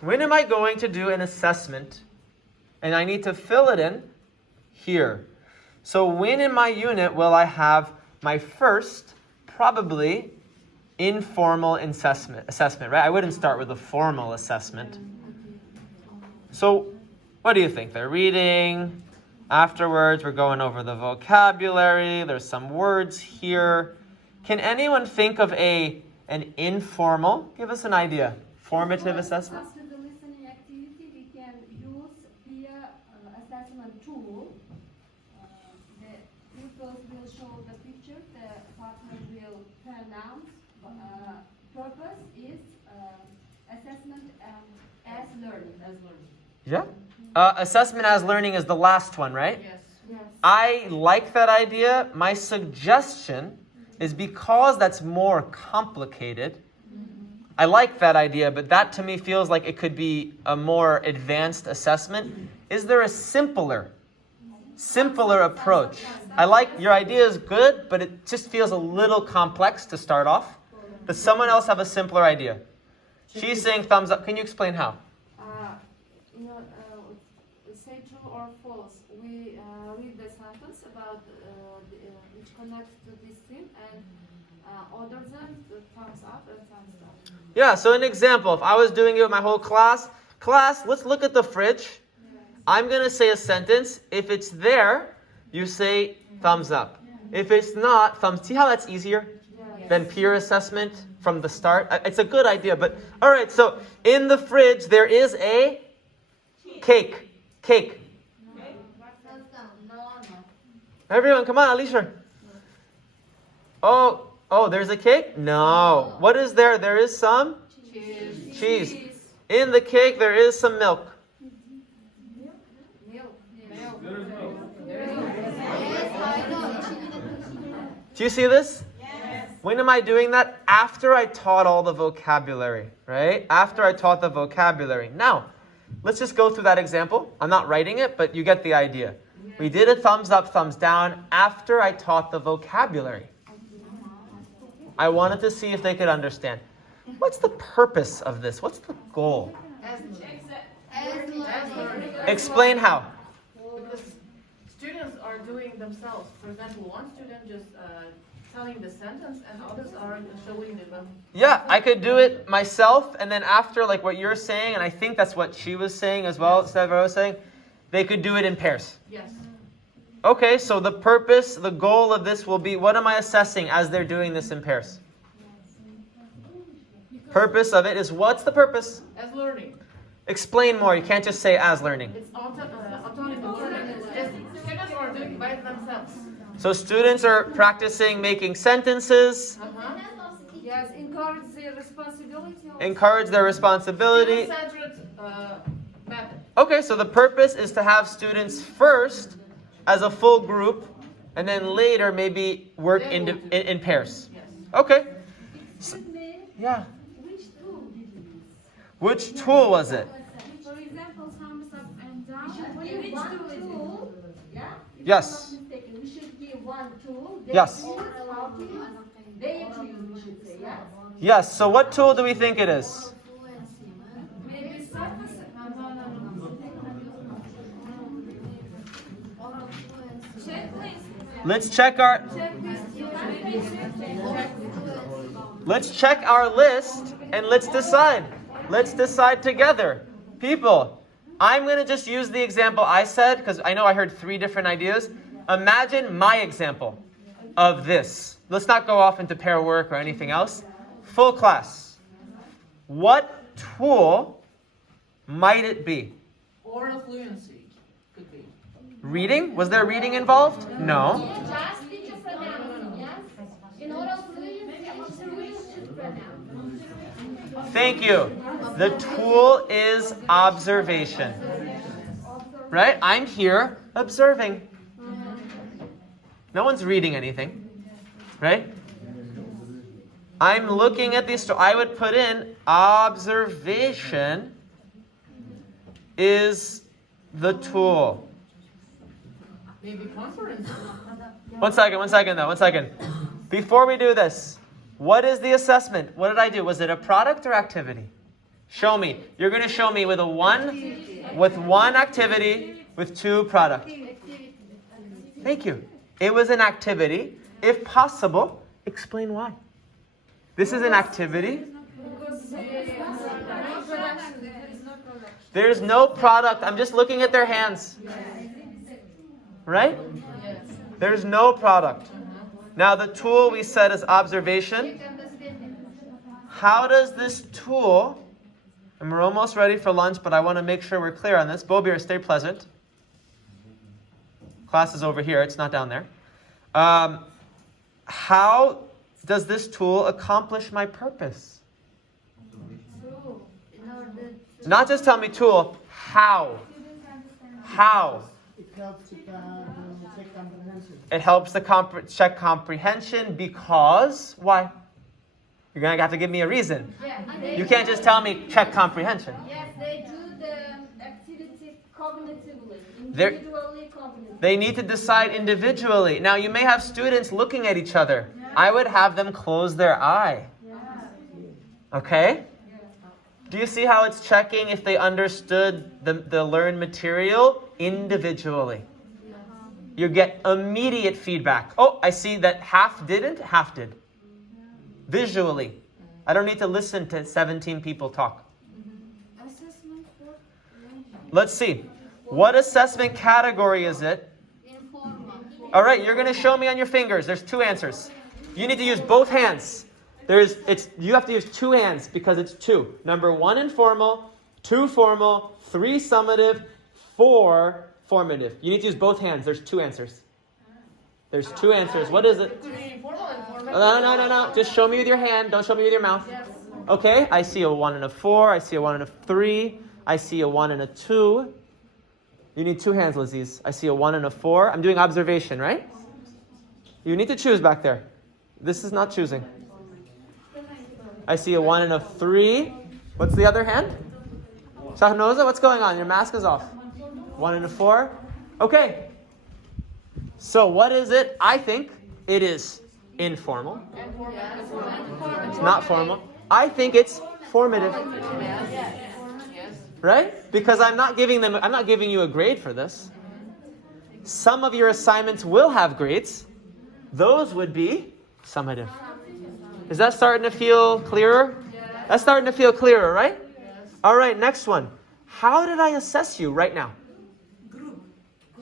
When am I going to do an assessment? And I need to fill it in here. So when in my unit will I have my first, probably, informal assessment, right? I wouldn't start with a formal assessment. So what do you think? They're reading. Afterwards, we're going over the vocabulary. There's some words here. Can anyone think of an informal? Give us an idea. Formative assessment? After the listening activity, we can use peer assessment tool. The pupils will show the picture, the partner will pronounce. Purpose is assessment as learning. Yeah. Assessment as learning is the last one, right? Yes. I like that idea. My suggestion is because that's more complicated. I like that idea, but that to me feels like it could be a more advanced assessment. Is there a simpler approach? I like your idea is good, but it just feels a little complex to start off. Does someone else have a simpler idea? She's saying thumbs up. Can you explain how? Say true or false. We read the sentence about which connects to this theme and order them the thumbs up and thumbs down. Yeah, so an example, if I was doing it with my whole class, let's look at the fridge. Yes. I'm going to say a sentence. If it's there, you say thumbs up. Yeah. If it's not, thumbs. See how that's easier than peer assessment from the start? It's a good idea, but all right, so in the fridge, there is a cake. Everyone, come on, Alicia. Oh, there's a cake? No. What is there? There is some cheese. In the cake, there is some milk. Do you see this? Yes. When am I doing that? After I taught all the vocabulary, right? After I taught the vocabulary. Now, let's just go through that example. I'm not writing it, but you get the idea. We did a thumbs up, thumbs down after I taught the vocabulary. I wanted to see if they could understand. What's the purpose of this? What's the goal? Explain how. Because students are doing themselves. For example, one student just telling the sentence and others are showing them. Yeah, I could do it myself, and then after, like what you're saying, and I think that's what she was saying as well, Severo was saying, they could do it in pairs. Yes. Okay, so the purpose, the goal of this will be, what am I assessing as they're doing this in pairs? Purpose of it is, what's the purpose? As learning. Explain more. You can't just say as learning. It's autonomous learning. Yes, students are doing it by themselves. So students are practicing making sentences. Yes, encourage their responsibility. Encourage their responsibility. Student-centered method. Okay, so the purpose is to have students first as a full group, and then later maybe work in pairs. Yes. Okay. Excuse me, Yeah. which tool did you use? Which tool was it? For example, thumbs up and down. Which One tool? Yeah? If Yes. I'm not mistaken, we should give one tool. Yes. They choose how to use. They choose, we should say, yeah? Yes, so what tool do we think it is? Maybe surface. Check, please. Let's check our list and let's decide. Let's decide together. People, I'm going to just use the example I said because I know I heard 3 different ideas. Imagine my example of this. Let's not go off into pair work or anything else. Full class. What tool might it be? Oral fluency could be. Reading? Was there reading involved? No. Just teacher pronouncing, yes? In oral fluency, students should pronounce. Thank you. The tool is observation. Right? I'm here observing. No one's reading anything. Right? I'm looking at these. So I would put in observation is the tool. Maybe conference. One second. Before we do this, what is the assessment? What did I do? Was it a product or activity? Show me. You're going to show me with one activity, with two products. Thank you. It was an activity. If possible, explain why. This is an activity. Because there is no production. There's no product. I'm just looking at their hands. Right? There's no product. Now the tool we said is observation. How does this tool, and we're almost ready for lunch, but I want to make sure we're clear on this. Bobir, stay present. Class is over here. It's not down there. How does this tool accomplish my purpose? Not just tell me tool. How? How? It helps to check comprehension. It helps to check comprehension because why? You're going to have to give me a reason. You can't just tell me check comprehension. Yes, they do the activity cognitively, They're- individually cognitively. They need to decide individually. Now, you may have students looking at each other. I would have them close their eye. Okay? Do you see how it's checking if they understood the learned material individually? You get immediate feedback. Oh, I see that half didn't, half did. Visually. I don't need to listen to 17 people talk. Assessment for Let's see. What assessment category is it? Informal. All right, you're going to show me on your fingers. There's two answers. You need to use both hands. You have to use two hands because it's two. Number 1 informal, 2 formal, 3 summative, 4 formative. You need to use both hands. There's two answers. There's two answers. What is it? Could be formal and formal. No. Just show me with your hand. Don't show me with your mouth. Okay, I see a 1 and a 4. I see a 1 and a 3. I see a 1 and a 2. You need two hands, Lizzie's. I see a 1 and a 4. I'm doing observation, right? You need to choose back there. This is not choosing. I see a 1 and a 3. What's the other hand? Shahnoza, what's going on? Your mask is off. 1 and a 4. Okay. So what is it? I think it is informal. It's not formal. I think it's formative. Right? Because I'm not giving you a grade for this. Some of your assignments will have grades. Those would be summative. Is that starting to feel clearer? That's starting to feel clearer, right? All right, next one. How did I assess you right now?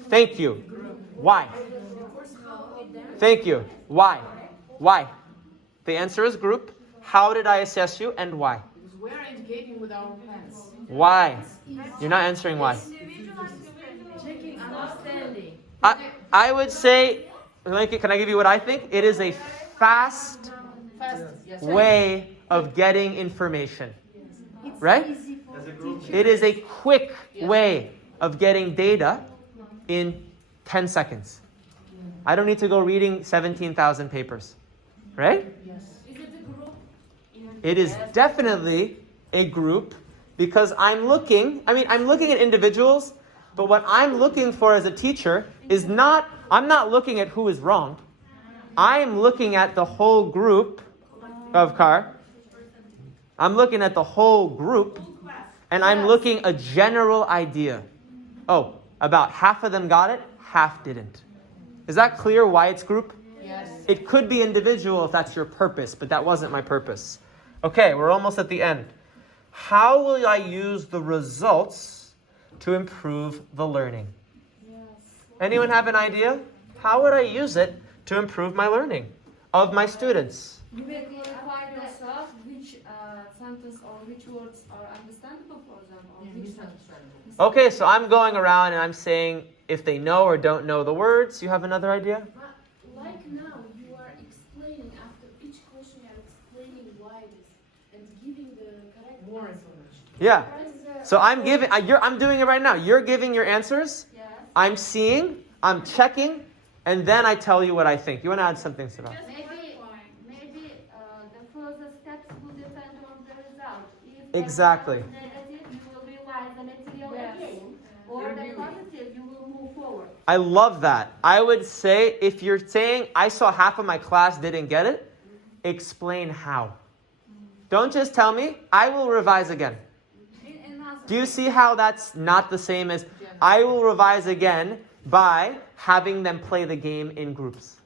Thank you. Why? Thank you. Why? Why? The answer is group. How did I assess you and why? Because we are indicating with our hands. Why? You're not answering why. Checking understanding. I would say, can I give you what I think? It is a fast Yes. way of getting information. Right? It is a quick way of getting data in 10 seconds. I don't need to go reading 17,000 papers. Right? It is definitely a group because I'm looking at individuals, but what I'm looking for as a teacher is I'm not looking at who is wrong. I'm looking at the whole group of car. I'm looking at the whole group, and I'm looking a general idea. Oh, about half of them got it, half didn't. Is that clear why it's group? Yes. It could be individual if that's your purpose, but that wasn't my purpose. Okay, we're almost at the end. How will I use the results to improve the learning? Anyone have an idea? How would I use it to improve my learning of my students? You will clarify yourself which sentence or which words are understandable for them or which Okay, so I'm going around and I'm saying if they know or don't know the words. You have another idea? Like now, you are explaining after each question, you are explaining why this and giving the correct More answer. information. Yeah. As, So I'm doing it right now. You're giving your answers. Yes. I'm seeing, I'm checking, and then I tell you what I think. You want to add something, Siva? Maybe the further steps will depend on the result. If Exactly. the negative, you will revise the material again, or the positive, you will move forward. I love that. I would say if you're saying I saw half of my class didn't get it, explain how. Don't just tell me, I will revise again. Do you see how that's not the same as I will revise again by having them play the game in groups?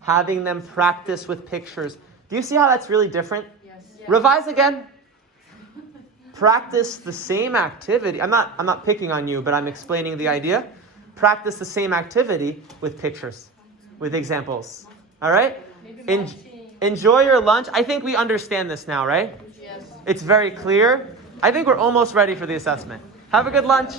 Having them practice with pictures. Do you see how that's really different? Yes. Revise again. Practice the same activity. I'm not picking on you, but I'm explaining the idea. Practice the same activity with pictures, with examples. All right? Enjoy your lunch. I think we understand this now, right? Yes. It's very clear. I think we're almost ready for the assessment. Have a good lunch.